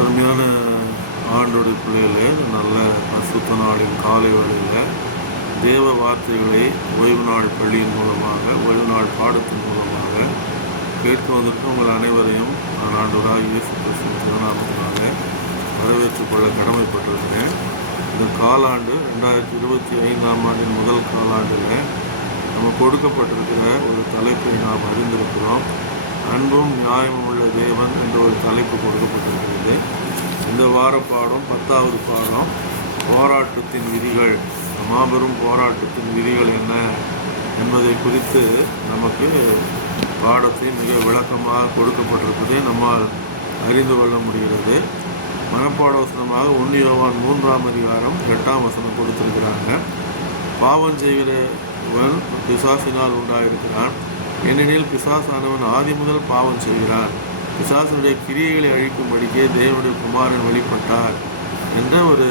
அருமையான ஆண்டோட பிள்ளைகளே நல்ல அசுத்த நாளின் காலை வேளையில் தேவ வார்த்தைகளை ஓய்வு நாள் பள்ளியின் மூலமாக ஓய்வு நாள் பாடத்தின் மூலமாக கேட்க வந்திருக்க உங்கள் அனைவரையும் நான் ஆண்டோராக இயேசு கிறிஸ்துவின் வரவேற்றுக் கொள்ள கடமைப்பட்டிருக்கிறேன். இந்த காலாண்டு ரெண்டாயிரத்தி இருபத்தி ஐந்தாம் ஆண்டின் முதல் காலாண்டில் நம்ம கொடுக்கப்பட்டிருக்கிற ஒரு தலைப்பை நாம் அறிந்திருக்கிறோம். அன்பும் நியாயமும் உள்ள தேவன் என்ற ஒரு தலைப்பு கொடுக்கப்பட்டிருக்கிறது. இந்த வார பாடம் பத்தாவது பாடம் போராட்டத்தின் விதிகள் மாபெரும் போராட்டத்தின் விதிகள் என்ன என்பதை குறித்து நமக்கு பாடத்தை மிக விளக்கமாக கொடுக்கப்பட்டிருப்பதை நம்மால் அறிந்து கொள்ள முடிகிறது. மனப்பாட வசனமாக ஒன்னிரவான் மூன்றாம் அதிகாரம் எட்டாம் வசனம் கொடுத்திருக்கிறாங்க. பாவம் செய்கிறவன் பிசாசினால் உண்டாயிருக்கிறான். ஏனெனில் பிசாசானவன் ஆதி முதல் பாவம் செய்கிறான். பிசாசனுடைய கிரியைகளை அழிக்கும்படிக்கே தேவனுடைய குமாரன் வெளிப்பட்டார் என்ற ஒரு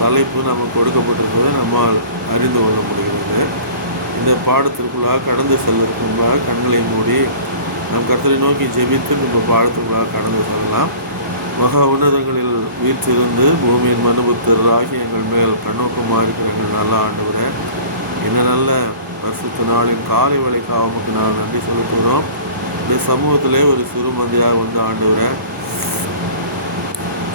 தலைப்பு நமக்கு கொடுக்கப்பட்டிருப்பதை நம்மால் அறிந்து கொள்ள முடிகிறது. இந்த பாடத்திற்குள்ளாக கடந்து செல்வதற்கு முன்பாக கண்களை மூடி நம் கர்த்தரை நோக்கி ஜெபித்து இந்த பாடத்திற்குள்ளாக கடந்து செல்லலாம். மகா உன்னதங்களில் வீற்றிருந்து பூமியின் மனுபுத்தராகி எங்கள் மேல் கண்ணோக்கமாக இருக்கிற எங்கள் நல்ல ஆண்டவரை என்ன நல்ல வருஷத்து நாளின் காலை வேலைக்காக உமக்கு நான் நன்றி செலுத்துகிறோம். இந்த சமூகத்திலே ஒரு சிறு வந்து ஆண்டவரை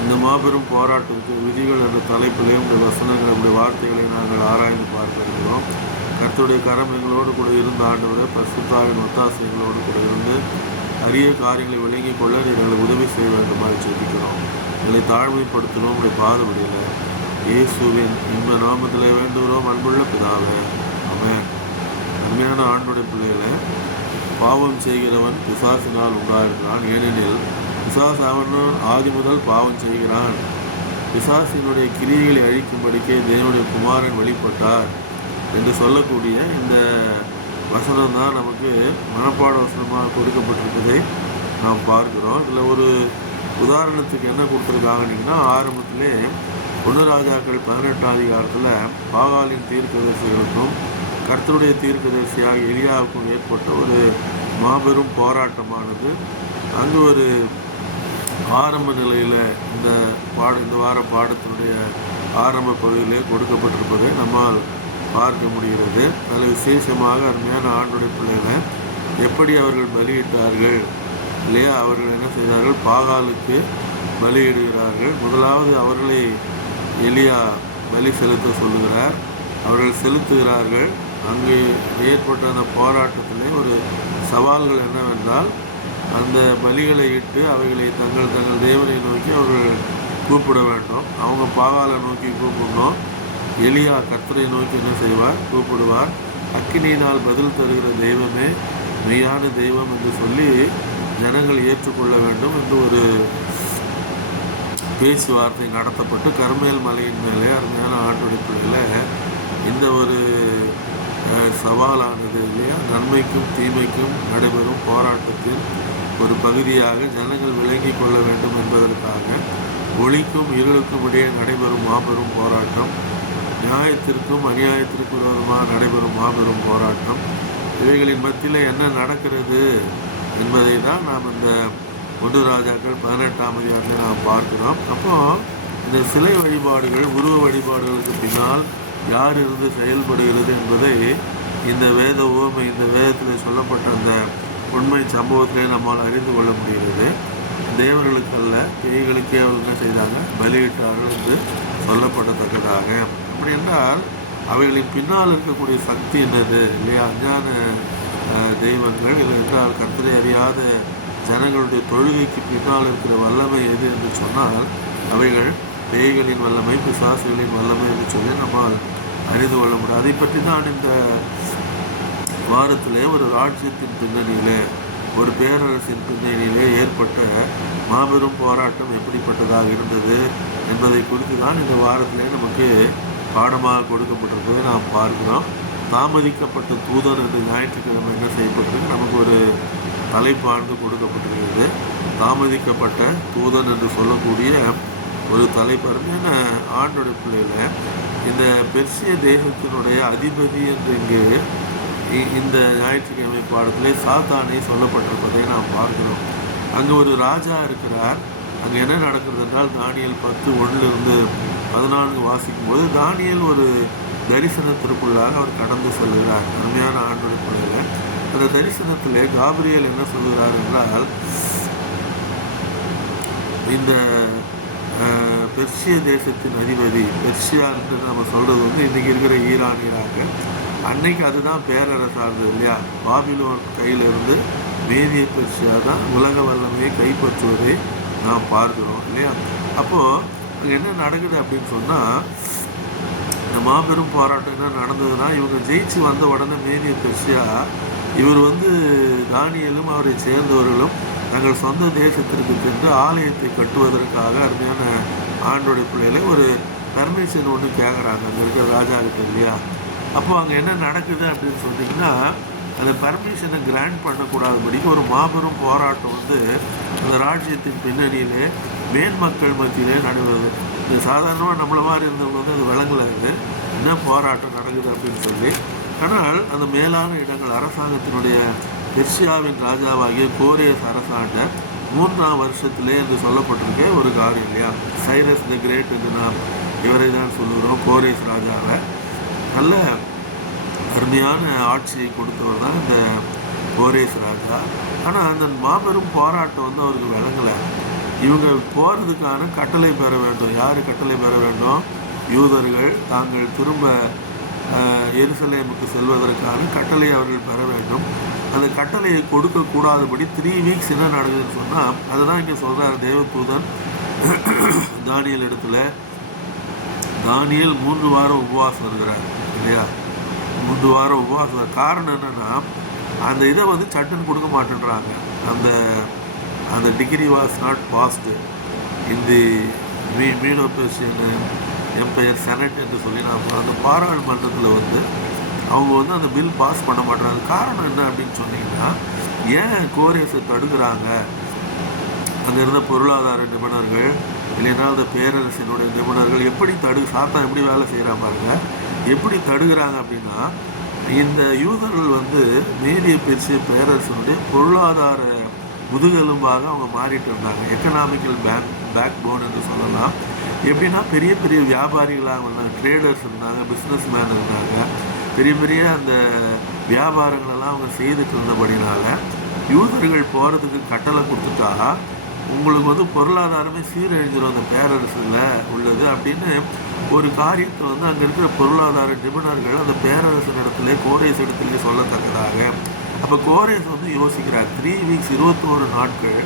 இந்த மாபெரும் போராட்டத்துக்கு விதிகள் என்ற தலைப்பிலே உங்கள் வசனங்கள் உடைய வார்த்தைகளை நாங்கள் ஆராய்ந்து பார்த்திருக்கிறோம். இருக்கிறோம் கரம் எங்களோடு கூட இருந்த ஆண்டவரை பசுத்தாவின் ஒத்தாசை எங்களோடு கூட இருந்து அரிய காரியங்களை விளங்கிக் கொள்ள நீங்கள் உதவி செய்ய வேண்டுமாறு சொல்லிக்கிறோம் எங்களை தாழ்மைப்படுத்துகிறோம் உடைய பாதபடியில். இயேசுவின் இன்ப நாமத்தில் வேண்டுகிறோம். அன்புள்ள பிதாவே அவன் அருமையான ஆண்டுடைய பிள்ளைகளை பாவம் செய்கிறவன் பிசாசினால் உண்டாகிறான் ஏனெனில் பிசாஸ் அவனும் ஆதி முதல் பாவம் செய்கிறான். பிசாசினுடைய கிரியைகளை அழிக்கும்படிக்கே தேவனுடைய குமாரன் வெளிப்பட்டார் என்று சொல்லக்கூடிய இந்த வசனம் தான் நமக்கு மனப்பாட வசனமாக கொடுக்கப்பட்டிருப்பதை நாம் பார்க்கிறோம். இதில் ஒரு உதாரணத்துக்கு என்ன கொடுத்துருக்காங்கன்னா ஆரம்பத்திலே ஒன்று ராஜாக்கள் பதினெட்டாம் அதிகாரத்தில் பாகாலின் தீர்க்கதரிசிகளுக்கும் கர்த்தருடைய தீர்க்கதரிசியாக எலியாவுக்கும் ஏற்பட்ட ஒரு மாபெரும் போராட்டமானது அங்கு ஒரு ஆரம்ப நிலையில் இந்த பாட இந்த வார பாடத்தினுடைய ஆரம்ப பகுதியிலே கொடுக்கப்பட்டிருப்பதை நம்மால் பார்க்க முடிகிறது. அதில் விசேஷமாக அருமையான ஆண்டுடைய பிள்ளைகளை எப்படி அவர்கள் பலியிட்டார்கள் இல்லையா? அவர்கள் என்ன செய்தார்கள்? பாகாலுக்கு பலியிடுகிறார்கள். முதலாவது அவர்களை எலியா பலி செலுத்த சொல்லுகிறார். அவர்கள் செலுத்துகிறார்கள். அங்கே ஏற்பட்ட அந்த போராட்டத்திலே ஒரு சவால்கள் என்னவென்றால் அந்த பலிகளை இட்டு அவைகளை தங்கள் தங்கள் தேவனை நோக்கி அவர்கள் கூப்பிட வேண்டும். அவங்க பாவாலை நோக்கி கூப்பிடணும். எலியா கர்த்தரை நோக்கி என்ன செய்வார்? கூப்பிடுவார். அக்கினியினால் பதில் தருகிற தெய்வமே மெய்யான தெய்வம் என்று சொல்லி ஜனங்கள் ஏற்றுக்கொள்ள வேண்டும் என்று ஒரு பேச்சுவார்த்தை நடத்தப்பட்டு கருமேல் மலையின் மேலே அருமையான ஆண்டுடிப்புகளில் இந்த ஒரு சவாலானது இல்லையா? நன்மைக்கும் தீமைக்கும் நடைபெறும் போராட்டத்தின் ஒரு பகுதியாக ஜனங்கள் விளங்கிக் கொள்ள வேண்டும் என்பதற்காக ஒளிக்கும் இருளுக்கும் இடையே நடைபெறும் மாபெரும் போராட்டம் நியாயத்திற்கும் அநியாயத்திற்கும் விரோதமாக நடைபெறும் மாபெரும் போராட்டம். இவைகளின் மத்தியில் என்ன நடக்கிறது என்பதை தான் நாம் இந்த ஒன்று ராஜாக்கள் பதினெட்டாம் அதிகாரத்தில் நாம் பார்க்கிறோம். அப்போ இந்த சிலை வழிபாடுகள் உருவ வழிபாடுகளுக்கு பின்னால் யார் இருந்து செயல்படுகிறது என்பதை இந்த வேத உவமை இந்த வேதத்தில் சொல்லப்பட்ட அந்த உண்மை சம்பவத்திலே நம்மால் அறிந்து கொள்ள முடிகிறது. தேவர்களுக்கு அல்ல பேய்களுக்கே அவர்கள் என்ன செய்தாங்க? பலியிட்டார்கள் என்று சொல்லப்படத்தக்கதாக. அப்படி என்றால் அவைகளின் பின்னால் இருக்கக்கூடிய சக்தி என்னது? இல்லையா? அஞ்ஞான தெய்வங்கள் இல்லை என்றால் கர்த்தரை அறியாத ஜனங்களுடைய தொழுகைக்கு பின்னால் இருக்கிற வல்லமை எது என்று சொன்னால் அவைகள் பேய்களின் வல்லமை பிசாசுகளின் வல்லமை என்று சொல்லி நம்ம அறிந்து கொள்ள முடியும். அதை பற்றி தான் இந்த வாரத்திலே ஒரு ராஜ்யத்தின் பின்னணியிலே ஒரு பேரரசின் பின்னணியிலே ஏற்பட்ட மாபெரும் போராட்டம் எப்படிப்பட்டதாக இருந்தது என்பதை குறித்து தான் இந்த வாரத்திலே நமக்கு பாடமாக கொடுக்கப்பட்டிருப்பதை நாம் பார்க்கிறோம். தாமதிக்கப்பட்ட தூதர் என்று ஞாயிற்றுக்கிழமை என்ன செய்யப்பட்டிருக்கு? நமக்கு ஒரு தலைப்பாண்டு கொடுக்கப்பட்டிருக்கிறது. தாமதிக்கப்பட்ட தூதன் என்று சொல்லக்கூடிய ஒரு தலைப்பருமையான ஆண்டோட பிள்ளையில இந்த பெர்சிய தேசத்தினுடைய அதிபதி என்று இங்கு இ- இந்த ஞாயிற்றுக்கிழமை பாடத்திலே சாத்தானை சொல்லப்பட்டிருப்பதை நாம் பார்க்கிறோம். அங்கே ஒரு ராஜா இருக்கிறார். அங்கே என்ன நடக்கிறது என்றால் தானியல் பத்து ஒன்றிலிருந்து பதினான்கு வாசிக்கும் போது தானியல் ஒரு தரிசனத்திற்குள்ளாக அவர் கடந்து செல்கிறார். அருமையான ஆண்டோட பிள்ளையில். அந்த தரிசனத்திலே காபிரியல் என்ன சொல்கிறார் என்றால் இந்த பெர்சிய தேசத்தின் அதிபதி பெர்சியா நம்ம சொல்கிறது வந்து இன்றைக்கி இருக்கிற ஈரான் ஈராக்கு அன்னைக்கு அதுதான் பேரரசாக இருந்தது இல்லையா? பாபிலோன் கையிலிருந்து மேதிய பெர்சியா தான் உலக வல்லமையை கைப்பற்றுவதை நாம் பார்க்கிறோம் இல்லையா? அப்போது அங்கே என்ன நடக்குது அப்படின்னு சொன்னால் இந்த மாபெரும் போராட்டம் என்ன நடந்ததுன்னா இவங்க ஜெயிச்சு வந்த உடனே மேதிய பெர்சியா இவர் வந்து தானியலும் அவரை சேர்ந்தவர்களும் தங்கள் சொந்த தேசத்திற்கு சென்று ஆலயத்தை கட்டுவதற்காக அருமையான ஆண்டோடைய பிள்ளைகளை ஒரு பர்மிஷன் ஒன்று கேட்குறாங்க அங்கே இருக்கிற ராஜா கிட்ட இல்லையா? அப்போ அங்கே என்ன நடக்குது அப்படின்னு சொன்னிங்கன்னா அந்த பர்மிஷனை கிராண்ட் பண்ணக்கூடாதபடிக்கு ஒரு மாபெரும் போராட்டம் வந்து அந்த ராஜ்யத்தின் பின்னணியிலே மேல் மக்கள் மத்தியிலே நடுவது இது சாதாரணமாக நம்மள மாதிரி இருந்தவங்க வந்து அது விளங்கலாது என்ன போராட்டம் நடக்குது அப்படின்னு சொல்லி. ஆனால் அந்த மேலான இடங்கள் அரசாங்கத்தினுடைய பெர்சியாவின் ராஜாவாகிய கோரியஸ் அரசாண்ட மூன்றாம் வருஷத்திலே என்று சொல்லப்பட்டிருக்க ஒரு காரியம் இல்லையா? சைரஸ் த கிரேட் என்று நாம் இவரை தான் சொல்லுகிறோம் கோரியஸ் ராஜாவை. நல்ல அருமையான ஆட்சியை கொடுத்தவர் தான் இந்த கோரேஸ் ராஜா. ஆனால் அந்த மாபெரும் போராட்டம் வந்து அவருக்கு விளங்கலை. இவங்க போகிறதுக்கான கட்டளை பெற வேண்டும். யார் கட்டளை பெற வேண்டும்? யூதர்கள். தாங்கள் திரும்ப எருசலேமுக்கு செல்வதற்கான கட்டளை அவர்கள் பெற வேண்டும். அந்த கட்டளையை கொடுக்கக்கூடாதபடி த்ரீ வீக்ஸ் என்ன நடக்குதுன்னு சொன்னால் அதை தான் இங்கே சொல்கிறார் தேவதூதன். தானியல் இடத்துல தானியல் மூன்று வாரம் உபவாசம் இருக்கிறார் இல்லையா? மூன்று வாரம் உபவாசம். காரணம் என்னென்னா அந்த இதை வந்து சட்டன் கொடுக்க மாட்டேன்றாங்க. அந்த அந்த டிகிரி வாஸ் நாட் பாஸ்டு இந்த மீ மீனோ என் பெயர் செனட் என்று சொல்லி நான் அந்த பாராளுமன்றத்தில் வந்து அவங்க வந்து அந்த பில் பாஸ் பண்ண மாட்டாங்க. காரணம் என்ன அப்படின்னு சொன்னீங்கன்னா ஏன் கோரியஸை தடுக்கிறாங்க? அங்கே இருந்த பொருளாதார நிபுணர்கள் இல்லைன்னா அந்த பேரரசினுடைய நிபுணர்கள் எப்படி தடு சாத்தா எப்படி வேலை செய்கிறா பாருங்க. எப்படி தடுக்கிறாங்க அப்படின்னா இந்த யூதர்கள் வந்து மேதிய பெருசிய பேரரசனுடைய பொருளாதார முதுகெலும்பாக அவங்க மாறிட்டு இருந்தாங்க எக்கனாமிக்கல் பேக் பேக் போன் என்று சொல்லலாம். எப்படின்னா பெரிய பெரிய வியாபாரிகளாக இருந்தாங்க ட்ரேடர்ஸ் இருந்தாங்க பிஸ்னஸ் மேன் இருந்தாங்க. பெரிய பெரிய அந்த வியாபாரங்களெல்லாம் அவங்க செய்துட்டு இருந்தபடினால யூதர்கள் போகிறதுக்கு கட்டளை கொடுத்துட்டா உங்களுக்கு வந்து பொருளாதாரமே சீரழிஞ்சிரும் அந்த பேரரசில் உள்ளது அப்படின்னு ஒரு காரியத்தை வந்து அங்கே இருக்கிற பொருளாதார நிபுணர்கள் அந்த பேரரசு இடத்துல கோரேஸ் இடத்துலேயே சொல்லத்தக்கதாக. அப்போ கோரேஸ் வந்து யோசிக்கிறார் த்ரீ வீக்ஸ் இருபத்தோரு நாட்கள்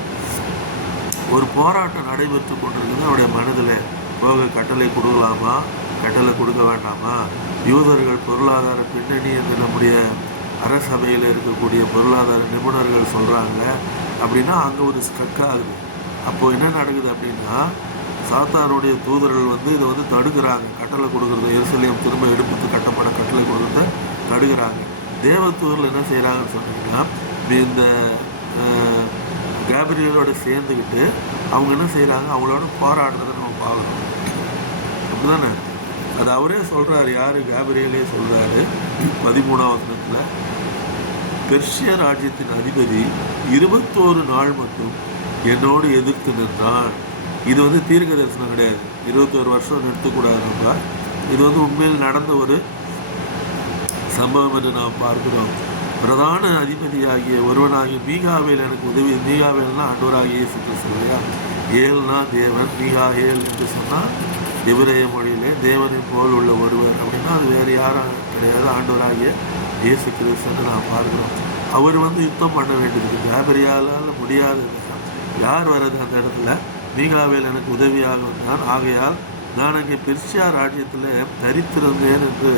ஒரு போராட்டம் நடைபெற்று கொண்டிருக்குது அவருடைய மனதில். போக கட்டளை கொடுக்கலாமா? கட்டளை கொடுக்க வேண்டாமா? யூதர்கள் பொருளாதார பின்னணி என்று நம்முடைய அரசபையில் இருக்கக்கூடிய பொருளாதார நிபுணர்கள் சொல்கிறாங்க அப்படின்னா அங்கே ஒரு ஸ்ட்ரக் ஆகுது. அப்போது என்ன நடக்குது அப்படின்னா சாத்தானுடைய தூதர்கள் வந்து இதை வந்து தடுக்கிறாங்க. கட்டளை கொடுக்குறத எரிசலியம் திரும்ப எடுப்புக்கு கட்டப்பட கட்டளை கொடுக்குறத தடுக்கிறாங்க. தேவத்தூரில் என்ன செய்கிறாங்கன்னு சொன்னீங்கன்னா இந்த அஹ், சேர்ந்துக்கிட்டு அவங்க என்ன செய்கிறாங்க அவங்களோட போராடுறதை அப்படிதானே? அது அவரே சொல்கிறார் யார்? கேபரியலே சொல்கிறாரு பதிமூணாம் வசனத்துல. பெர்ஷிய ராஜ்யத்தின் அதிபதி இருபத்தோரு நாள் மட்டும் என்னோடு எதிர்த்து நின்றான். இது வந்து தீர்க்க தரிசனம் கிடையாது. இருபத்தோரு வருஷம் நிறுத்தக்கூடாது நம்ம இது வந்து உண்மையில் நடந்த ஒரு சம்பவம் என்று நாம் பார்க்கிறோம். பிரதான அதிபதியாகிய ஒருவனாகிய மீகாவேல் எனக்கு உதவி மீகாவேல்னா ஆண்டவராகிய இயேசு கிறிஸ்து இல்லையா? ஏல்னா தேவன் மீகா ஏல் என்று சொன்னால் எபிரேய மொழியிலே தேவனை போல் உள்ள ஒருவர் அப்படின்னா அது வேறு யாரும் கிடையாது. ஆண்டவராகிய இயேசு கிறிஸ்துன்னு நாம் பார்க்கிறோம். அவர் வந்து யுத்தம் பண்ண வேண்டியது வியாபாரியால் முடியாதது யார் வர்றது அந்த இடத்துல? மீகாவேல் எனக்கு உதவியாக வந்தான் ஆகையால் நான் அங்கே பெர்ஷியா ராஜ்யத்தில் தரித்திருந்தேன் என்று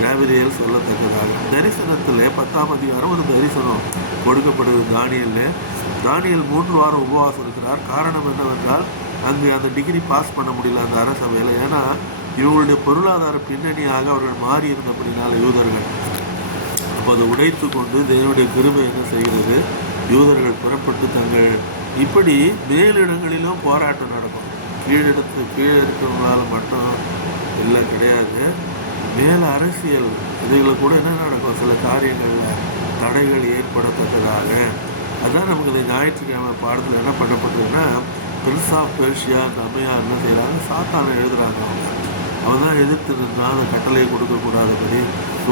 கேபிரியல் சொல்லத்தக்கதாக. தரிசனத்தில் பத்தாம் அதிகாரம் ஒரு தரிசனம் கொடுக்கப்படுது தானியலில். தானியல் மூன்று வாரம் உபவாசம் இருக்கிறார். காரணம் என்னவென்றால் அங்கு அந்த டிகிரி பாஸ் பண்ண முடியல அந்த அரசவையில். ஏன்னா இவங்களுடைய பொருளாதார பின்னணியாக அவர்கள் மாறி இருந்தபடினால யூதர்கள். அப்போ அதை உடைத்து கொண்டு தேவனுடைய கிருமை என்ன செய்கிறது? யூதர்கள் புறப்பட்டு தங்கள் இப்படி மேலிடங்களிலும் போராட்டம் நடக்கும். கீழெடுத்து கீழே இருக்கிறவங்களால மட்டும் இல்லை கிடையாது. மேல அரசியல். இதுகளை கூட என்ன நடக்கும்? சில காரியங்களில் தடைகள் ஏற்படத்தக்கதாக. அதான் நமக்கு இந்த ஞாயிற்றுக்கிழமை பாடத்தில் என்ன பண்ணப்பட்டதுன்னா பிரின்ஸ் ஆஃப் பெர்ஷியா தமையா என்ன செய்கிறாங்க சாத்தானை எழுதுறாங்க அவங்க. அவன் தான் எதிர்த்து நின்றான் அந்த கட்டளையை கொடுக்கக்கூடாதபடி.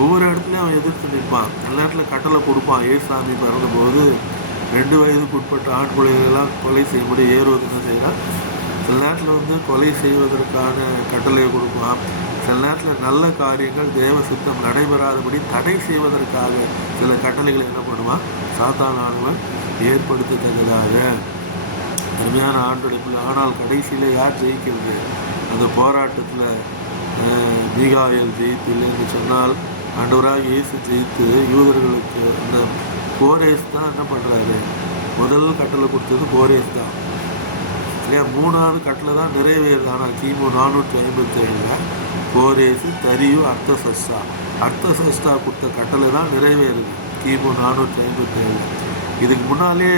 ஒவ்வொரு இடத்துலையும் அவன் எதிர்த்து நிற்பான். எல்லா இடத்துல கட்டளை கொடுப்பான். ஏசாமி பிறந்தபோது ரெண்டு வயதுக்கு உட்பட்ட ஆண் பிள்ளைகளெல்லாம் கொலை செய்யும்படி ஏறுவது என்ன செய்கிறான். சில நேரத்தில் வந்து கொலை செய்வதற்கான கட்டளையை கொடுப்பான் சில நேரத்தில் நல்ல காரியங்கள் தேவ சித்தம் நடைபெறாதபடி தடை செய்வதற்காக சில கட்டளைகளை என்ன பண்ணுவான்? சாத்தானானவன் ஏற்படுத்தத்தக்கதாக. அருமையான ஆண்டொழிப்பில் ஆனால் கடைசியில் யார் ஜெயிக்கிறது? அந்த போராட்டத்தில் மீகாயல் ஜெயித்து என்று சொன்னால் ஆண்டவராக இயேசு ஜெயித்து யூதர்களுக்கு அந்த கோரேஸ் தான் என்ன பண்ணுறாரு முதல் கட்டளை கொடுத்தது கோரேஸ் தான். சரியாக மூணாவது கட்டில் தான் நிறைவேறுது ஆனால் கிமு நானூற்றி ஐம்பத்தி ஏழில் கோரேசு தரியு அர்த்த சஷ்டா அர்த்த சஷ்டா கொடுத்த கட்டளை தான் நிறைவேறுது கிமு நானூற்றி ஐம்பத்தி ஏழு இதுக்கு முன்னாலே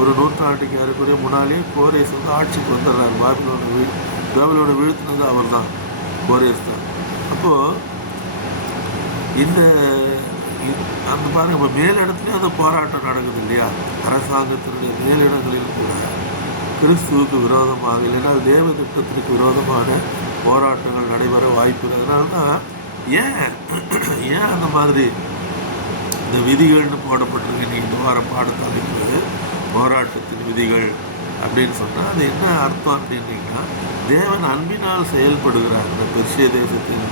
ஒரு நூற்றாண்டுக்கு யாருக்குரிய முன்னாலே கோரேஸ் வந்து ஆட்சிக்கு வந்துடுறாரு. பாபிலோட வீ பாபிலோட வீழ்த்தினது அவர் தான் கோரேஸ் தான். அப்போது இந்த அந்த பாருங்க இப்போ மேலிடத்துலேயும் அந்த போராட்டம் நடக்குது இல்லையா? அரசாங்கத்தினுடைய மேலிடங்களில் கூட. கிறிஸ்துவுக்கு விரோதமாக இல்லைன்னா தேவ திட்டத்திற்கு விரோதமான போராட்டங்கள் நடைபெற வாய்ப்பு இருக்கிறதுனால தான் ஏன் ஏன் அந்த மாதிரி இந்த விதிகள்னு போடப்பட்டிருக்கு? நீ இந்த வார பாடத்தலைப்பு போராட்டத்தின் விதிகள் அப்படின்னு சொன்னால் அது என்ன அர்த்தம் அப்படின்னீங்கன்னா தேவன் அன்பினால் செயல்படுகிறார். இந்த பெர்ஷிய தேசத்தின்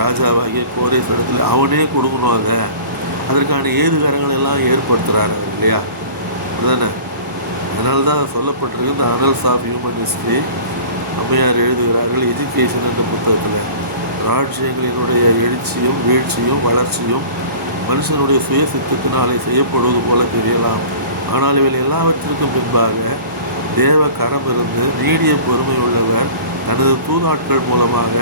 ராஜாவாகிய கோரேஸ்வரத்தில் அவனே கொடுக்கணும் அதை. அதற்கான ஏதுகரங்கள் எல்லாம் ஏற்படுத்துகிறார் இல்லையா? அதானே அதனால தான் சொல்லப்பட்டிருக்கு இந்த அனல்ஸ் ஆஃப் ஹியூமன் ஹிஸ்ட்ரி அம்மையார் எழுதுகிறார்கள் எஜுகேஷன் என்ற புத்தகத்தில். ராஜ்யங்களினுடைய எழுச்சியும் வீழ்ச்சியும் வளர்ச்சியும் மனுஷனுடைய சுய சித்தத்தினாலே செய்யப்படுவது போல தெரியலாம். ஆனால் இவை எல்லாவற்றிற்கும் பின்பாக தேவ கரம் இருந்து நீடிய பொறுமை உள்ளவர் தனது தூதாட்கள் மூலமாக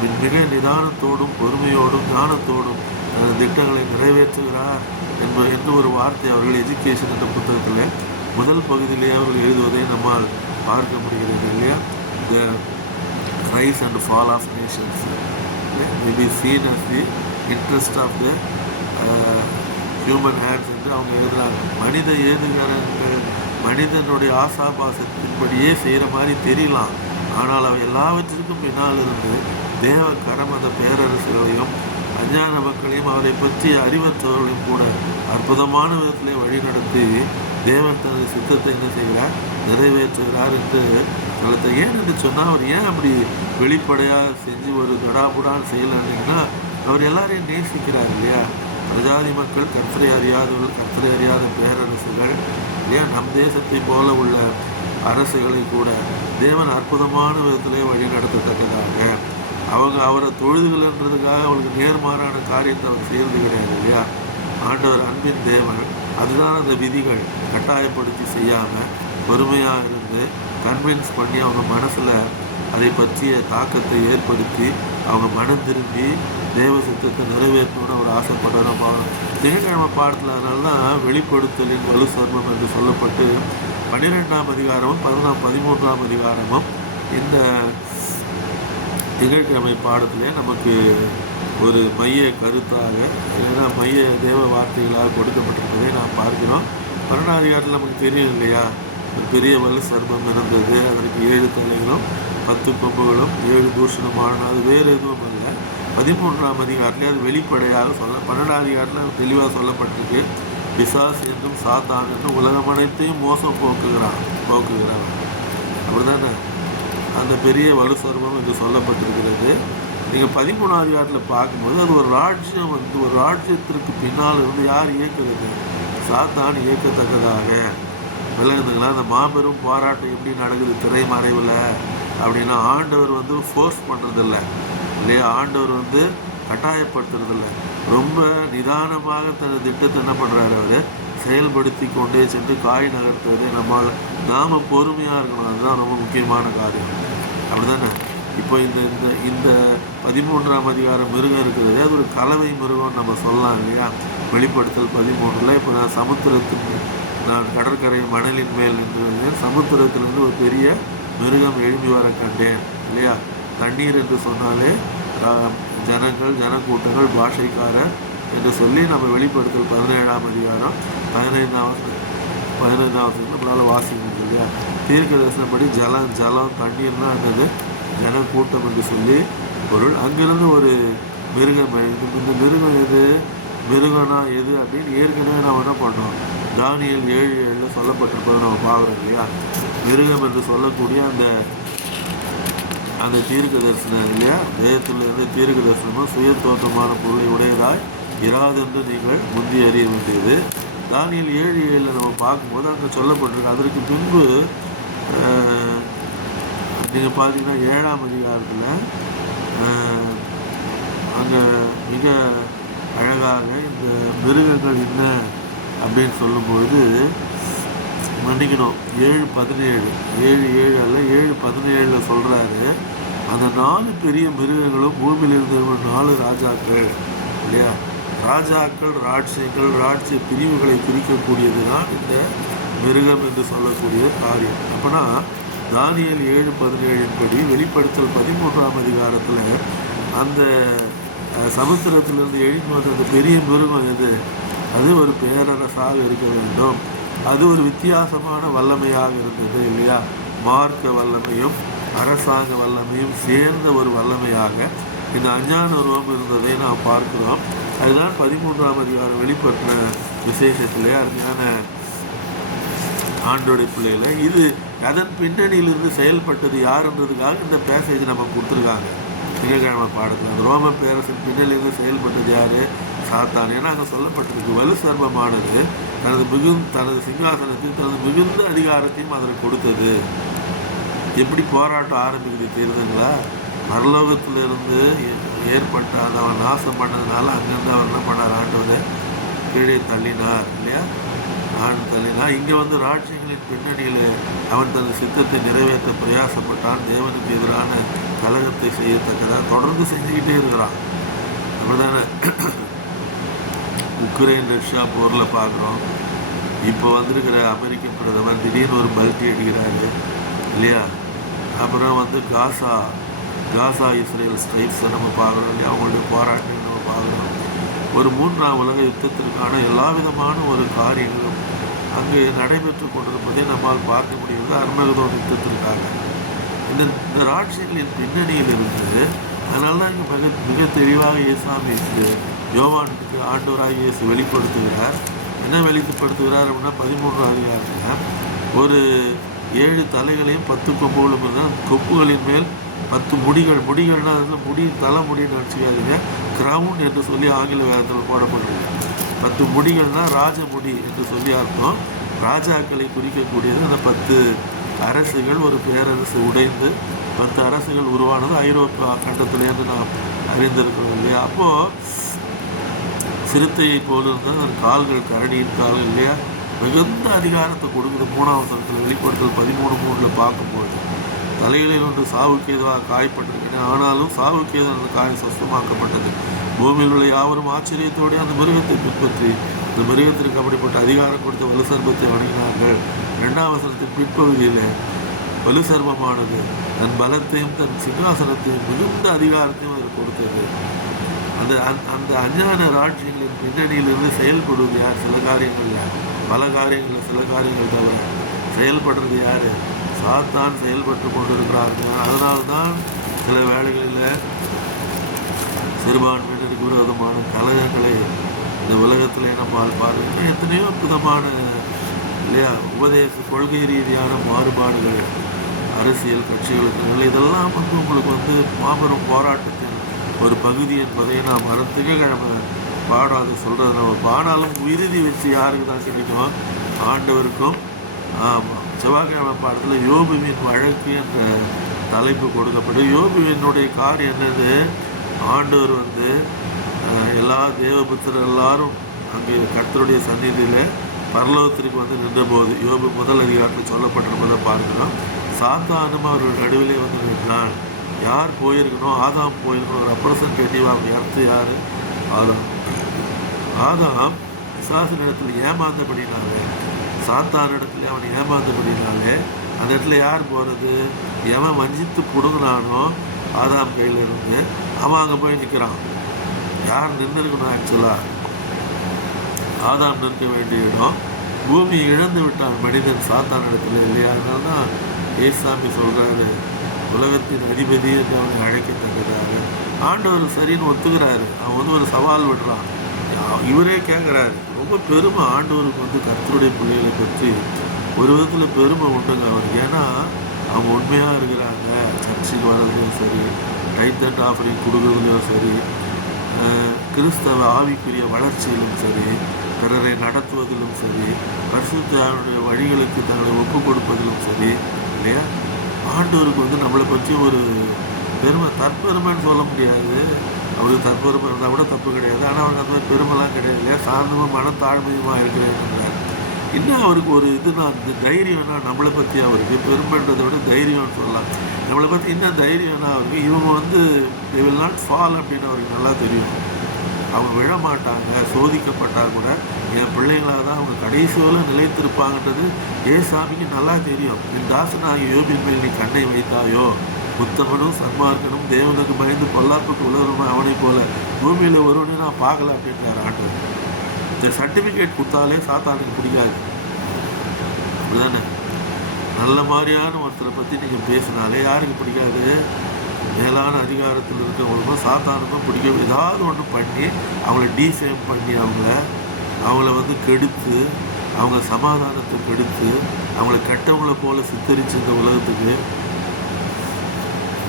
மிக- மிக நிதானத்தோடும் பொறுமையோடும் ஞானத்தோடும் தனது திட்டங்களை நிறைவேற்றுகிறார் என்ப என்று ஒரு வார்த்தை அவர்கள் எஜுகேஷன் என்ற புத்தகத்தில் முதல் பகுதியிலேயே அவர்கள் எழுதுவதை நம்மால் பார்க்க முடிகிறது இல்லையா? The rise and fall of nations may be seen as the interest of the human hands என்று அவங்க எழுதுகிறாங்க மனித ஏதுகரங்கள் மனிதனுடைய ஆசாபாசத்தின்படியே செய்கிற மாதிரி தெரியலாம். ஆனால் அவன் எல்லாவற்றிற்கும் பின்னால் இருந்து தேவ கடமத பேரரசுகளையும் அஞ்ஞான மக்களையும் அவரை பற்றி அறிவற்றவர்களையும் கூட அற்புதமான விதத்திலே வழிநடத்தி தேவன் தனது சித்தத்தை என்ன செய்கிறார்? நிறைவேற்றுகிறார் என்று சொல்லுது ஏன் என்று சொன்னால் அவர் ஏன் அப்படி வெளிப்படையாக செஞ்சு ஒரு கடாபுடான்னு செய்யலன்னா அவர் எல்லாரையும் நேசிக்கிறார் இல்லையா? பிரஜாதி மக்கள் கர்த்தரை அறியாதவர்கள் கர்த்தரை அறியாத பேரரசுகள் ஏன் நம் தேசத்தை போல உள்ள அரசுகளை கூட தேவன் அற்புதமான விதத்திலே வழி நடத்தத்தக்கதாக அவங்க அவரை தொழுதுகள்ன்றதுக்காக அவளுக்கு நேர்மாறான காரியத்தை அவர் செய்யறது கிடையாது இல்லையா? ஆண்டவர் அன்பின் தேவன். அதுதான் அந்த விதிகள். கட்டாயப்படுத்தி செய்யாமல் பொறுமையாக இருந்து கன்வின்ஸ் பண்ணி அவங்க மனசில் அதை பற்றிய தாக்கத்தை ஏற்படுத்தி அவங்க மனம் திரும்பி தேவ சித்தத்தை நிறைவேற்றணும்னு அவர் ஆசைப்படுற திங்கட்கிழமை பாடத்தில் அதனால்தான் வெளிப்படுத்தலின் வலு சர்மம் என்று சொல்லப்பட்டு பன்னிரெண்டாம் அதிகாரமும் பதினாம் பதிமூன்றாம் அதிகாரமும் இந்த திங்கட்கிழமை பாடத்திலே நமக்கு ஒரு மைய கருத்தாக இல்லைன்னா மைய தேவ வார்த்தைகளாக கொடுக்கப்பட்டிருப்பதை நாம் பார்க்கிறோம். பன்னெண்டாதிகாரத்தில் நமக்கு தெரியும் இல்லையா? ஒரு பெரிய சர்மம் இருந்தது அதற்கு ஏழு தலைகளும் பத்து கொம்புகளும் ஏழு தூஷணமான அது வேறு எதுவும் இல்லை பதிமூன்றாம் அதிகாரத்திலே அது வெளிப்படையாக சொல்ல பன்னெண்டாம் அதிகாரத்தில் தெளிவாக சொல்லப்பட்டிருக்கு. பிசாஸ் என்றும் சாத்தான் என்றும் உலகம் அனைத்தையும் மோசம் போக்குகிறான் போக்குகிறான். அப்படிதானே அந்த பெரிய வலுசர்மம் என்று சொல்லப்பட்டிருக்கிறது. நீங்கள் பதிமூணாவது அதிகாரத்தில் பார்க்கும்போது அது ஒரு ராஜ்யம் வந்து ஒரு ராஜ்யத்திற்கு பின்னால் இருந்து யார் இயக்குறது? சாத்தான் இயக்கத்தக்கதாக. விளங்குதுங்களா? அந்த மாபெரும் போராட்டம் எப்படி நடக்குது திரைமறைவில் அப்படின்னா ஆண்டவர் வந்து ஃபோர்ஸ் பண்ணுறதில்ல இல்லையா? ஆண்டவர் வந்து கட்டாயப்படுத்துறதில்ல. ரொம்ப நிதானமாக தனது திட்டத்தை என்ன பண்ணுறாரு அவர்? செயல்படுத்தி கொண்டே சென்று காய் நகர்த்துவதை நம்மால் நாம் பொறுமையாக இருக்கணும். அதுதான் ரொம்ப முக்கியமான காரியம். அப்படிதானே? இப்போ இந்த இந்த இந்த பதிமூன்றாம் அதிகாரம் மிருகம் இருக்கிறது. அது ஒரு கலவை மிருகம் நம்ம சொல்லலாம் இல்லையா? வெளிப்படுத்தல் பதிமூன்றில் இப்போ நான் சமுத்திரத்தின் நான் கடற்கரை மணலின் மேல் நின்று சமுத்திரத்திலிருந்து ஒரு பெரிய மிருகம் எழும்பி வர கண்டேன் இல்லையா? தண்ணீர் என்று சொன்னாலே ஜனங்கள் ஜனக்கூட்டங்கள் பாஷைக்காரர் என்று சொல்லி நம்ம வெளிப்படுத்தல் பதினேழாம் அதிகாரம் பதினைந்தாவது பதினைந்தாவது நம்மளால் வாசிக்க முடியும் இல்லையா தீர்க்க தரிசனப்படி ஜலம் ஜலம் தண்ணீர்னா என்னது? ஜன கூட்டம் என்று சொல்லி பொருள். அங்கிருந்து ஒரு மிருகம் எழுது. இந்த மிருகம் எது? மிருகம்னா எது அப்படின்னு ஏற்கனவே நம்ம என்ன பண்ணோம்? தானியல் ஏழு ஏழு சொல்லப்பட்டிருப்பதை நம்ம பார்க்குறோம் இல்லையா? மிருகம் என்று சொல்லக்கூடிய அந்த அந்த தீர்க்க தரிசனம் இல்லையா? தேயத்தில் இருந்து தீர்க்க தரிசனமாக சுய தோற்றமான பொருளை உடையதாய் இராதென்று நீங்கள் முந்தி அறிய வேண்டியது. தானியல் ஏழு ஏழில் நம்ம பார்க்கும்போது அங்கே சொல்லப்பட்டிருக்கு. அதற்கு பின்பு நீங்கள் பார்த்தீங்கன்னா ஏழாம் அதிகாரத்தில் அங்கே மிக அழகாக இந்த மிருகங்கள் என்ன அப்படின்னு சொல்லும்பொழுது மன்னிக்கணும் ஏழு பதினேழு. ஏழு ஏழு அல்ல ஏழு பதினேழில் சொல்கிறாரு அந்த நாலு பெரிய மிருகங்களும் பூமியில் இருந்த நாலு ராஜாக்கள் இல்லையா? ராஜாக்கள் ராட்சியங்கள் ராட்சிய பிரிவுகளை பிரிக்கக்கூடியது தான் இந்த மிருகம் என்று சொல்லக்கூடிய காரியம். அப்போனா தானியல் ஏழு பதினேழின் படி வெளிப்படுத்தல் பதிமூன்றாம் அதிகாரத்தில் அந்த சமுத்திரத்திலிருந்து எழுதி வந்த அந்த பெரிய மிருகம் எது அது ஒரு பேரரசாக இருக்க வேண்டும். அது ஒரு வித்தியாசமான வல்லமையாக இருந்தது இல்லையா? மார்க்க வல்லமையும் அரசாங்க வல்லமையும் சேர்ந்த ஒரு வல்லமையாக இந்த அஞ்ஞான உருவம் இருந்ததை நாம் பார்க்கிறோம். அதுதான் பதிமூன்றாம் அதிகாரம் வெளிப்பட்ட விசேஷத்திலே அருமையான ஆண்டோடைய பிள்ளைகளை. இது அதன் பின்னணியிலிருந்து செயல்பட்டது யாருன்றதுக்காக இந்த பேசேஜ் நம்ம கொடுத்துருக்காங்க. திங்கக்கிழமை பாடத்தில். அந்த ரோம பேரரசின் பின்னணியிலிருந்து செயல்பட்டது யார்? சாத்தான். ஏன்னா அங்கே சொல்லப்பட்டிருக்கு வலு சர்மமானது தனது மிகுந்த தனது சிங்காசனத்தில் தனது மிகுந்த அதிகாரத்தையும் அதில் கொடுத்தது. எப்படி போராட்டம் ஆரம்பிக்குது தெரியுதுங்களா? பரலோகத்திலிருந்து ஏற்பட்ட அதை அவன் நாசம் பண்ணதுனால அங்கேருந்து அவர் என்ன பண்ணார்? ஆண்டவர் கீழே தள்ளினார் இல்லையா? ஆண் தள்ளினார். இங்கே வந்து ராட்சியங்களின் பின்னணியில் அவன் தன் சித்தத்தை நிறைவேற்ற பிரயாசப்பட்டான். தேவனுக்கு எதிரான கலகத்தை செய்யத்தக்கதான் தொடர்ந்து செஞ்சுக்கிட்டே இருக்கிறான். அப்படிதானே? உக்ரைன் ரஷ்யா போரில் பார்க்குறோம். இப்போ வந்திருக்கிற அமெரிக்க பிரதமர் திடீர்னு ஒரு பல்ட்டி அடிக்கிறாரு இல்லையா? அப்புறம் வந்து காசா காசா இஸ்ரேல் ஸ்ட்ரைட்ஸை நம்ம பார்க்குறோம் இல்லையா அவங்களுடைய போராட்டங்களை நம்ம பார்க்குறோம் ஒரு மூன்றாம் உலக யுத்தத்திற்கான எல்லா விதமான ஒரு காரியங்களும் அங்கு நடைபெற்று கொண்டிருப்பதை நம்மால் பார்க்க முடியுது அர்மகதோன் யுத்தத்திற்காக. இந்த இந்த ராட்சியங்களின் பின்னணியில் இருந்து அதனால தான் இங்கே மிக மிக தெளிவாக இயேசாமிக்கு யோவானுக்கு ஆண்டோராக இயேசு வெளிப்படுத்துகிறார். என்ன வெளிப்படுத்துகிறார் அப்படின்னா பதிமூன்றாவது அதிகாரத்தில் ஒரு ஏழு தலைகளையும் பத்து கொம்புகளும் இருந்தால் கொப்புகளின் மேல் பத்து முடிகள் முடிகள்னா அதில் முடி தலைமுடின்னு நினச்சிக்காதீங்க. கிரவுன் என்று சொல்லி ஆங்கில வேதத்தில் போடப்படுது பத்து முடிகள்னா ராஜமுடி என்று சொல்லி அர்த்தம். ராஜாக்களை குறிக்கக்கூடியது அந்த பத்து அரசுகள் ஒரு பேரரசு உடைந்து பத்து அரசுகள் உருவானது ஐரோப்பா கண்டத்திலேருந்து நாம் அறிந்திருக்கிறோம் இல்லையா? அப்போது சிறுத்தையை போலிருந்தால் அதன் கால்கள் கரடியின் கால்கள் இல்லையா? மிகுந்த அதிகாரத்தை கொடுக்குது. மூணாவது தரத்தில் வெளிப்படுத்தல் பதிமூணு மூணில் பார்க்கும்போது தலைகளில் ஒன்று சாவுக்கு எதுவாக காயப்பட்டிருக்கிறேன். ஆனாலும் சாவுக்கு ஏதோ அந்த காயம் சுஸ்தமாக்கப்பட்டது. பூமியில் உள்ள யாவரும் ஆச்சரியத்தோடு அந்த மிருகத்தை பின்பற்றி அந்த மிருகத்திற்கு அப்படிப்பட்ட அதிகாரம் கொடுத்த வலு சர்பத்தை வணங்கினார்கள். இரண்டாம் வசனத்தின் பிற்பகுதியிலே வலு சர்பமானது தன் பலத்தையும் தன் சிங்காசனத்தையும் மிகுந்த அதிகாரத்தையும் அது கொடுத்தது. அந்த அந்த- அந்த அஞ்ஞான ராட்சியங்களின் பின்னணியிலிருந்து செயல்படுவது யார்? சில காரியங்களில் பல காரியங்கள் சில காரியங்கள் தவிர. செயல்படுறது யார்? சாத்தான் செயல்பட்டு கொண்டிருக்கிறார்கள். அதனால்தான் சில வேளைகளில் சிறுபான்மையினருக்கு விரோதமான கலகங்களை இந்த உலகத்தில் என்ன பார்ப்பார்கள் எத்தனையோ அற்புதமான இல்லையா உபதேச கொள்கை ரீதியான மாறுபாடுகள் அரசியல் கட்சிகளுக்கு இதெல்லாம் வந்து உங்களுக்கு வந்து மாபெரும் போராட்டத்தின் ஒரு பகுதி என்பதை நாம் மற திங்கக்கிழமை பாடாது சொல்கிறது நம்ம பாடாலும் இறுதி வச்சு யாருக்கு தான் கிடைக்கும்? ஆண்டவருக்கும். ஆமாம் செவ்வாய்க்கிழமை பாடத்தில் யோபுவின் வழக்கு என்ற தலைப்பு கொடுக்கப்படும் யோபுவினுடைய காரியம் என்னது? ஆண்டவர் வந்து எல்லா தேவபுத்திரர் எல்லாரும் அங்கே கர்த்தருடைய சந்நிதியில் பரலோகத்திற்கு வந்து நின்றபோது யோபு முதல் அதிகாரத்தில் சொல்லப்பட்டிருப்பதை பார்க்கிறோம். சாத்தானும் அவர்கள் நடுவிலே வந்து நின்றான். யார் போயிருக்கணும்? ஆதாம் போயிருக்கணும் ஒரு ரெப்ரசன்டேட்டிவ் அவங்க இடத்து யார்? ஆதாம். ஆதாம் பிசாசின் இடத்துல ஏமாந்தபடினாலே சாத்தான் இடத்துல அவன் ஏமாந்தபடினாலே அந்த இடத்துல யார் போகிறது எவன் வஞ்சித்து பிடுங்கினானோ ஆதாம் கையில் இருந்து அவன் அங்கே போய் நிற்கிறான் யார் நின்றுருக்கணும் ஆக்சுவலாக ஆதாம் நிற்க வேண்டிய இடம். பூமி இழந்து விட்டான் மனிதன் சாத்தான் இடத்துல. இல்லையா அதனால தான் ஏசாமி சொல்கிறாரு உலகத்தின் அதிபதி என்று அவனை அழைக்கத்தக்கதாக. ஆண்டவர் சரின்னு ஒத்துக்கிறாரு. அவன் வந்து ஒரு சவால் விடுறான். இவரே கேட்குறாரு ரொம்ப பெருமை ஆண்டவருக்கு வந்து கர்த்தருடைய பிள்ளைகளை பற்றி ஒரு விதத்தில் பெருமை உண்டுங்க அவர். ஏன்னா அவங்க உண்மையாக இருக்கிறாங்க. சர்ச்சுக்கு வர்றதும் சரி டைத்தட் ஆஃபரிங் கொடுக்குறதுலையும் சரி கிறிஸ்தவ ஆவிக்குரிய வளர்ச்சியிலும் சரி பிறரை நடத்துவதிலும் சரி பரிசுத்தாருடைய வழிகளுக்கு தங்களை ஒப்பு கொடுப்பதிலும் சரி இல்லையா? ஆண்டவருக்கு வந்து நம்மளை பற்றி ஒரு பெருமை தற்பெருமைன்னு சொல்ல முடியாது. அவருக்கு தற்பெருமை இருந்தால் கூட தப்பு கிடையாது. ஆனால் அவருக்கு அந்த மாதிரி பெருமைலாம் கிடையாது. இல்லையா சாந்தமாக மனத்தாழ்மையுமாக இருக்கிறேன் இன்னும் அவருக்கு ஒரு இது நான் இந்த தைரியம்னா நம்மளை பற்றி அவருக்கு பெருமைன்றதை விட தைரியம்னு சொல்லலாம். நம்மளை பற்றி இன்னும் தைரியம்னா அவருக்கு இவங்க வந்து they வில் நாட் ஃபால் அப்படின்னு அவருக்கு நல்லா தெரியும். அவங்க விழ மாட்டாங்க சோதிக்கப்பட்டா கூட என் பிள்ளைங்களாக தான் அவங்க கடைசி நிலைத்திருப்பாங்கன்றது ஏ சாமிக்கு நல்லா தெரியும். என் தாசனாகிய யோபின் மேல் நீ கண்ணை வைத்தாயோ? புத்தவனும் சன்மார்க்கனும் தேவனுக்கு பயந்து பொல்லாப்புக்கு உலகமாக அவனை போல பூமியில் ஒருவனையும் நான் பார்க்கல அப்படின்றார் ஆண்டு இந்த சர்டிஃபிகேட் கொடுத்தாலே சாத்தானுக்கு பிடிக்காது. அப்படிதானே? நல்ல மாதிரியான ஒருத்தரை பற்றி நீங்கள் பேசினாலே யாருக்கு பிடிக்காது? மேலான அதிகாரத்தில் இருக்கிறவங்களுக்கும் சாத்தானுக்கும் பிடிக்கும் ஏதாவது ஒன்று பண்ணி அவங்கள டீஃபேம் பண்ணி அவங்கள அவங்கள வந்து கெடுத்து அவங்க சமாதானத்தை கெடுத்து அவங்கள கெட்டவங்கள போல சித்தரிச்சு இந்த உலகத்துக்கு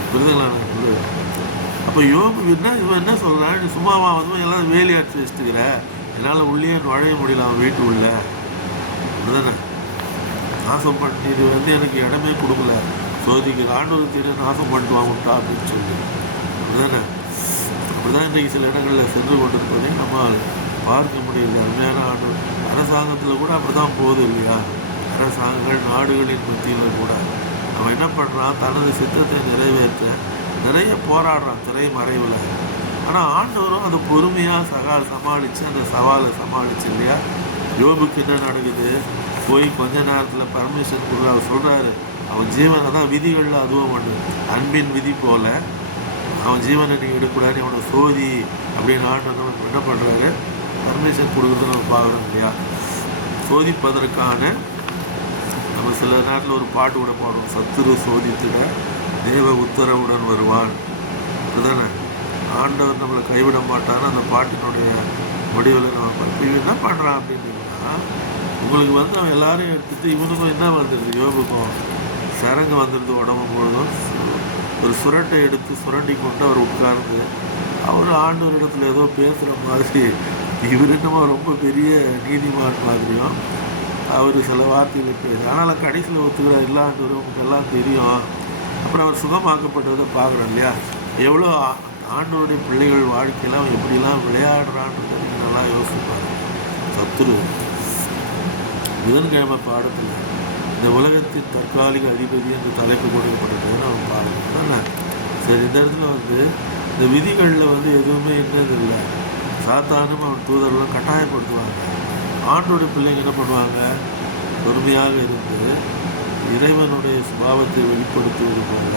புரியுதுங்களா நான் அப்போ யோபு என்ன இவன் என்ன சொல்கிறான் நீ சும்மாவா வந்து எல்லாம் வேலி அடிச்சு வச்சுட்டுக்கிற. என்னால் உள்ளே நுழைய முடியல அவன் வீட்டு உள்ள. அதுதானே நாசம் பண்ணிட்டு வந்து எனக்கு இடமே கொடுக்கல. சோதிக்கிற ஆண்டவர் தீர நாசம் பண்ணிட்டு வாங்கிட்டா அப்படின்னு சொல்லி. அதுதானே அப்படிதான் இன்றைக்கு சில இடங்களில் சென்று கொண்டிருப்பதை நம்ம பார்க்க முடியல. அருமையான ஆண்டு அரசாங்கத்தில் கூட அப்படி தான் போகுது இல்லையா? அரசாங்கங்கள் நாடுகளின் மத்தியில் கூட. அவன் என்ன பண்ணுறான் தனது சித்தத்தை நிறைவேற்ற நிறைய போராடுறான் திரை மறைவில் ஆனால் ஆண்டவரும் அதை பொறுமையாக சகா சமாளித்து அந்த சவாலை சமாளிச்சு இல்லையா? யோபுக்கு என்ன நடக்குது? போய் கொஞ்ச நேரத்தில் பர்மிஷன் கொடுக்க அவர் சொல்கிறாரு அவன் ஜீவனை தான் விதிகளில் அதுவும் ஒன்று அன்பின் விதி போல அவன் ஜீவனை நீ எடுக்கக்கூடாது அவனை சோதி அப்படின்னு ஆண்டவர் என்ன பண்ணுறாரு பர்மிஷன் கொடுக்குறது நம்ம பார்க்குறோம் இல்லையா? சோதிப்பதற்கான நம்ம சில நேரத்தில் ஒரு பாட்டு கூட பாடுவோம் சத்துரு சோதித்திட தேவ உத்தரவுடன் வருவான். அதுதானே? ஆண்டவர் நம்மளை கைவிட மாட்டான்னு அந்த பாட்டினுடைய முடிவில் நம்ம பார்ப்போம். இவன் என்ன பண்ணுறான் அப்படின்னா உங்களுக்கு வந்து அவன் எல்லாரையும் எடுத்துட்டு இவனுக்கும் என்ன வந்துடுது? யோகுக்கும் சரங்கு வந்துடுது உடம்பு முழுதும். ஒரு சுரட்டை எடுத்து சுரண்டி கொண்டு அவர் உட்கார்ந்து அவர் ஆண்டவர் இடத்துல ஏதோ பேசுகிற மாதிரி இவர் என்னமோ ரொம்ப பெரிய நீதிமான் மாதிரியும் அவர் சில வார்த்தைகளை பேச ஆனால் கடைசியில் ஒத்துக்கிறார். இல்லை உங்களுக்கு எல்லாம் தெரியும். அப்புறம் அவர் சுகமாக்கப்பட்டதை பார்க்குறோம் இல்லையா? எவ்வளோ ஆ- பிள்ளைகள் வாழ்க்கையில் அவன் எப்படிலாம் விளையாடுறான்றதை நீங்கள் நல்லா யோசிப்பாரு சத்துரு. புதன்கிழமை பாடத்தில் இந்த உலகத்தின் தற்காலிக அதிபதி என்ற தலைப்பு கொடுக்கப்பட்டதுன்னு அவன் பாருங்க சரி இந்த இடத்துல வந்து இந்த விதிகளில் வந்து எதுவுமே என்னது இல்லை. சாத்தானும் அவன் தூதர்களும் கட்டாயப்படுத்துவாங்க. ஆண்டோடைய பிள்ளைங்க என்ன பண்ணுவாங்க? பொறுமையாக இருந்து இறைவனுடைய சுபாவத்தை வெளிப்படுத்துவது போல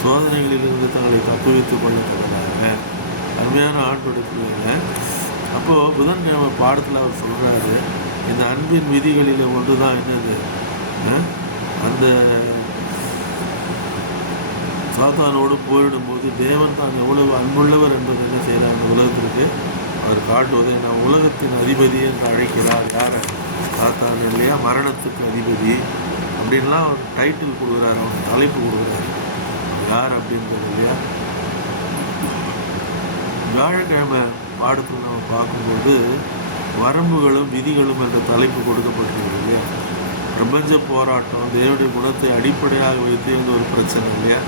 சோதனைகளிலிருந்து தங்களை தப்புவித்துக் கொள்ளத்தக்கதாக. அருமையான ஆண்டோடைய பிள்ளைங்க. அப்போது புதன்கிழமை பாடத்தில் அவர் சொல்கிறாரு இந்த அன்பின் விதிகளில் ஒன்று தான் என்னது அந்த சாத்தானோடு போரிடும்போது தேவன் தான் எவ்வளவு அன்புள்ளவர் என்பது என்ன செய்கிறார் அந்த உலகத்திற்கு? அவர் காட்டுவதை நான் உலகத்தின் அதிபதி என்று அழைக்கிறார். யாரை? பார்த்தார் இல்லையா? மரணத்துக்கு அதிபதி. அப்படின்லாம் அவர் டைட்டில் கொடுக்குறாரு. அவர் தலைப்பு கொடுக்குறாரு. யார் அப்படின்றது இல்லையா? வியாழக்கிழமை பாடத்தில் நம்ம பார்க்கும்போது வரம்புகளும் விதிகளும் என்ற தலைப்பு கொடுக்கப்பட்டிருக்கு இல்லையா? பிரபஞ்ச போராட்டம் தேவனுடைய குணத்தை அடிப்படையாக வைத்து இருந்த ஒரு பிரச்சனை இல்லையா?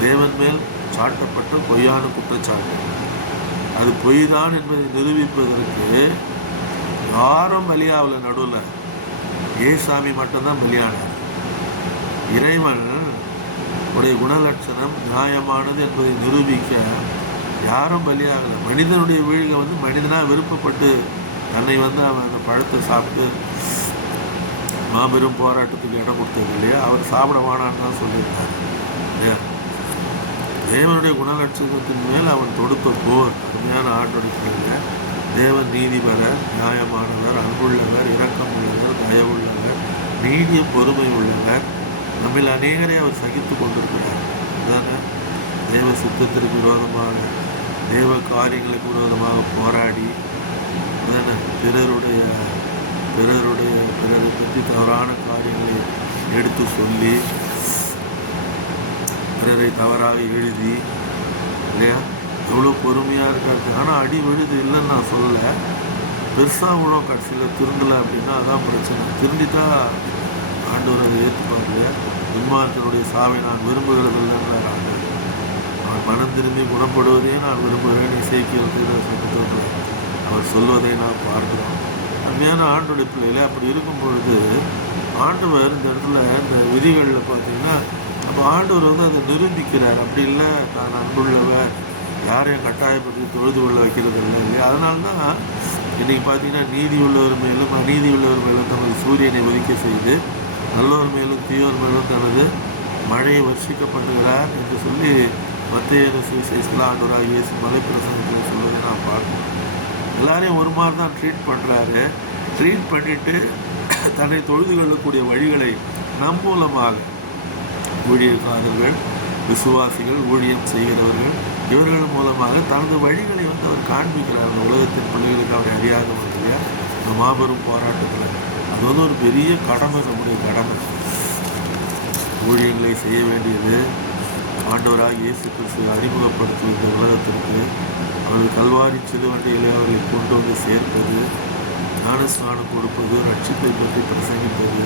தேவன் மேல் சாட்டப்பட்ட பொய்யான குற்றச்சாட்டு. அது பொய் தான் என்பதை நிரூபிப்பதற்கு யாரும் பலியாகல நடுவில் ஏசாமி மட்டும்தான் பலியானார். இறைவன் உடைய குணலட்சணம் நியாயமானது என்பதை நிரூபிக்க யாரும் பலியாகல. மனிதனுடைய வீழ்கை வந்து மனிதனாக விருப்பப்பட்டு தன்னை வந்து அவன் அந்த பழத்தை சாப்பிட்டு மாபெரும் போராட்டத்துக்கு இடம் கொடுத்தது இல்லையா? அவர் சாப்பிட வேணான்னு தான் சொல்லியிருந்தார் தேவனுடைய குணலட்சணத்தின் மேல் அவன் தொடுத்த போர். அருமையான ஆண்டோடைய தேவன் நீதிபரர் நியாயமானவர் அன்புள்ளவர் இரக்கம் உள்ளவர் தயவுள்ளவர் நீடிய பொறுமை உள்ளவர். நம்மில் அநேகரை அவர் சகித்து கொண்டிருக்கிறார். அதான? தேவ சுத்தத்திற்கு விரோதமாக தேவ காரியங்களுக்கு விரோதமாக போராடி அதான? பிறருடைய பிறருடைய பிறரை பற்றி தவறான காரியங்களை எடுத்து சொல்லி பிறரை தவறாக எழுதி இல்லையா? எவ்வளோ பொறுமையாக இருக்காது ஆனால் அடி விழுது இல்லைன்னு நான் சொல்லலை. பெருசாக விழும் கடைசியில் திருந்தலை அப்படின்னா அதான் பிரச்சனை. திருந்திட்டா ஆண்டவர் அதை ஏற்றுப்பாரு துன்மார்க்கனுடைய சாவை நான் விரும்புகிறதில்லைன்றார் ஆண்டவர். அவன் மனம் திரும்பி குணப்படுவதே நான் விரும்புகிறேன். இசைக்கிறது சட்டத்தில் அவர் சொல்வதை நான் பார்க்கிறோம். அருமையான ஆண்டுடைய பிள்ளைகளே அப்படி இருக்கும் பொழுது ஆண்டவர் இந்த இடத்துல இந்த விதிகளில் பார்த்தீங்கன்னா அப்போ ஆண்டவர் வந்து அதை நிரூபிக்கிறார். அப்படி இல்லை நான் அன்புள்ளவர். யாரையும் கட்டாயப்படுத்தி தொழுது கொள்ள வைக்கிறது இல்லை இல்லையா? அதனால தான் இன்றைக்கி பார்த்தீங்கன்னா நீதி உள்ளவர் மேலும் அநீதி உள்ளவர் மேலும் தமது சூரியனை ஒதுக்க செய்து நல்லோர் மேலும் தீயோர் மேலும் தனது மழையை வர்ஷிக்கப்படுகிறார் என்று சொல்லி மத்திய சுவிசேஷத்தில் ஆண்டவராக இயேசு மலை பிரசங்கத்தில் சொல்வதை நான் பார்க்கணும் எல்லாரையும் ஒரு மாதிரி தான் ட்ரீட் பண்ணுறாரு ட்ரீட் பண்ணிவிட்டு தன்னை தொழுது கொள்ளக்கூடிய வழிகளை நம் மூலமாக ஊழியக்காரர்கள் விசுவாசிகள் ஊழியம் செய்கிறவர்கள் இவர்கள் மூலமாக தனது வழிகளை வந்து அவர் காண்பிக்கிறார். அந்த உலகத்தின் பள்ளிகளுக்கு அவர் அறியாத இல்லையா இந்த மாபெரும் போராட்டத்தில் அது வந்து ஒரு பெரிய கடமை நம்முடைய கடமை. ஊழியங்களை செய்ய வேண்டியது ஆண்டவராக இயேசு கிறிஸ்து அறிமுகப்படுத்தி இந்த உலகத்திற்கு அவர்கள் கல்வாரி சிறுவண்டியிலே அவர்களை கொண்டு வந்து சேர்ப்பது ஞானஸ்நானம் கொடுப்பது ரட்சிப்பை பற்றி பிரசங்கிப்பது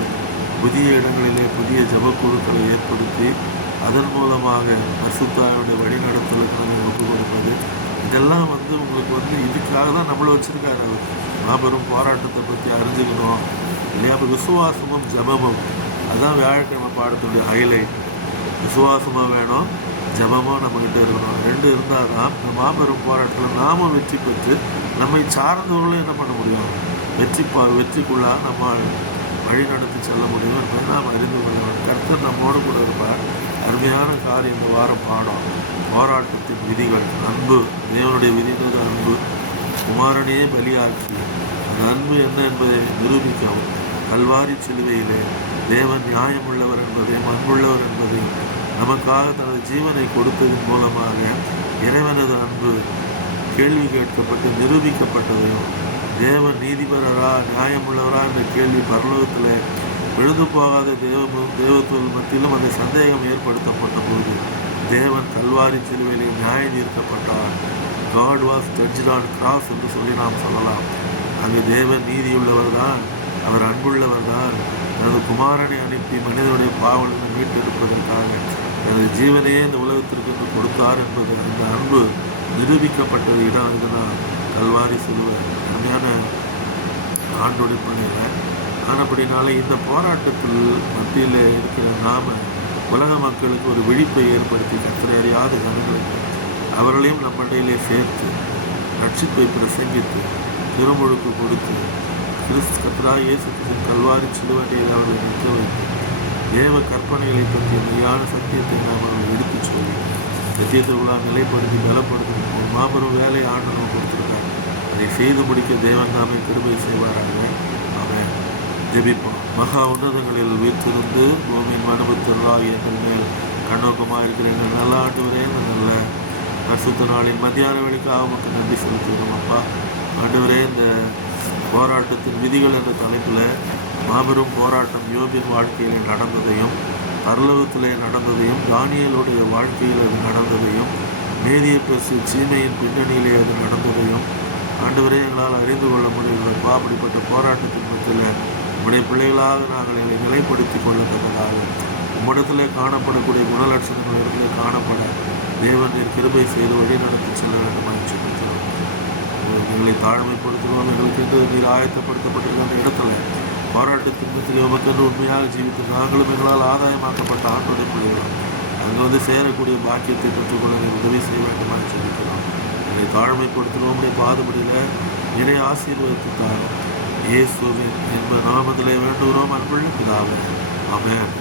புதிய இடங்களிலே புதிய ஜபக்குழுக்களை ஏற்படுத்தி அதன் மூலமாக பரிசுத்தாயோடைய வழிநடத்தலுக்கு நம்ம ஒப்பு கொடுப்பது. இதெல்லாம் வந்து உங்களுக்கு வந்து இதுக்காக தான் நம்மளை வச்சுருக்காரு அவர். மாபெரும் போராட்டத்தை பற்றி அறிஞ்சுக்கணும். இல்லையா? விசுவாசமும் ஜபமும். அதுதான் வியாழக்கிழமை பாடத்துடைய ஹைலைட் விசுவாசமாக வேணும் ஜபமாக நம்மக்கிட்ட இருக்கணும். ரெண்டு இருந்தால் தான் இந்த மாபெரும் போராட்டத்தில் நாம் வெற்றி பெற்று நம்மை சார்ந்தவர்களும் என்ன பண்ண முடியும்? வெற்றி பா வெற்றிக்குள்ளாக நம்ம வழி நடத்தி செல்ல முடியும் என்பதை நாம் அறிந்து கொள்ளணும் கர்த்தர் நம்மோடு கூட இருப்பார். அருமையான காரியம் இந்த வாரம் பாடம். போராட்டத்தின் விதிகள். அன்பு. தேவனுடைய விதிகள் அன்பு. குமாரனையே பலியாக்கி அந்த அன்பு என்ன என்பதை நிரூபிக்கவும். கல்வாரி சிலுவையிலே தேவன் நியாயமுள்ளவர் என்பதையும் அன்புள்ளவர் என்பதையும் நமக்காக தனது ஜீவனை கொடுத்ததன் மூலமாக இறைவனது அன்பு கேள்வி கேட்கப்பட்டு நிரூபிக்கப்பட்டதையும் தேவன் நீதிபரரா நியாயமுள்ளவரா என்ற கேள்வி பரலோகத்தில் விழுந்து போகாத தேவ தேவத்துவ மத்தியிலும் அந்த சந்தேகம் ஏற்படுத்தப்பட்ட போது தேவன் கல்வாரி சிலுவையிலே நியாயம் தீர்க்கப்பட்டார். God was judge on cross என்று சொல்லி நாம் சொல்லலாம். அங்கு தேவன் நீதியுள்ளவர் தான் அவர் அன்புள்ளவர் தான் தனது குமாரனை அனுப்பி மனிதனுடைய பாவலிருந்து மீட்டெடுப்பதற்காக தனது ஜீவனையே இந்த உலகத்திற்கு என்று கொடுத்தார் என்பது அந்த அன்பு நிரூபிக்கப்பட்டது இடம் இதுதான் கல்வாரி சிலுவை. அருமையான ஆண்டோடைய ஆனால் ஆனப்படினால இந்த போராட்டத்தில் மத்தியில் இருக்கிற நாம உலக மக்களுக்கு ஒரு விழிப்பை ஏற்படுத்தி கத்தரை அறியாத ஜனங்களுக்கு அவர்களையும் நம்மிடையிலே சேர்த்து ரட்சிப்பை பிரசங்கித்து திருமுழுக்கு கொடுத்து கிறிஸ்து கத்ரா இயேசு கல்வாரி சிலுவண்டியில் அவர்களை நிற்க வைத்து தேவ கற்பனைகளை பற்றி மெய்யான சத்தியத்தை நாம் அவர்கள் எடுத்துச் சொல்லி சத்தியத்திற்குள்ளாக நிலைப்படுத்தி பலப்படுத்தி ஒரு மாபெரும் வேலையை ஆண்டவன் அதை செய்து முடிக்க தேவன் தாமே கிருபை செய்வாராக. அவன் ஜெபிப்போம். மகா உன்னதங்களில் வீற்றிருந்து பூமியின் மனுபத்திராக எங்கள் மேல் கண்ணோக்கமாக இருக்கிற எங்கள் நல்ல ஆண்டவரே இந்த நல்ல பரிசுத்த நாளின் மத்தியான வேலைக்காக உமக்கு நன்றி செலுத்துகிறோம் அப்பா. ஆண்டவரே இந்த போராட்டத்தின் விதிகள் என்ற தலைப்பில் மாபெரும் போராட்டம் யோபின் வாழ்க்கையில் நடந்ததையும் பரலோகத்திலே நடந்ததையும் தானியலுடைய வாழ்க்கையில் அது நடந்ததையும் மேதிய பேசு சீமையின் பின்னணியிலே அது நடந்ததையும் ஆண்டவரே எங்களால் அறிந்து கொள்ள முடியவில்லைப்பா அப்படிப்பட்ட போராட்டத்தின் மத்தியில் உடைய பிள்ளைகளாக நாங்கள் எங்களை நிலைப்படுத்திக் கொள்ளத்தக்கதாக. உம்மிடத்தில் காணப்படக்கூடிய குணலட்சணங்கள் இடத்துல காணப்பட தேவன் நீர் கிருபை செய்து வழி நடத்தி செல்ல வேண்டும் சொல்லிக்கிறோம் எங்களை தாழ்மைப்படுத்துகிறோம். எங்களுக்கு என்று நீர் ஆயத்தப்படுத்தப்பட்டிருக்கிற அந்த இடத்துல போராட்டத்தின் மத்தியில் உமக்கென்று உண்மையாக ஜீவித்து நாங்களும் எங்களால் ஆதாயமாக்கப்பட்ட ஆண்டோடைய பிள்ளைகளும் அங்கே வந்து சேரக்கூடிய பாக்கியத்தை பெற்றுக்கொள்ள உதவி செய்ய வேண்டுமாறு சொல்லிக்கிறோம் எங்களை தாழ்மைப்படுத்துகிறோம் பாதுபடியில் இணை ஆசீர்வதித்தார் இயேசுவின் என்ப நாமத்திலே வேண்டுகிறோம். அன்புள்ள பிதாவே. அமேன்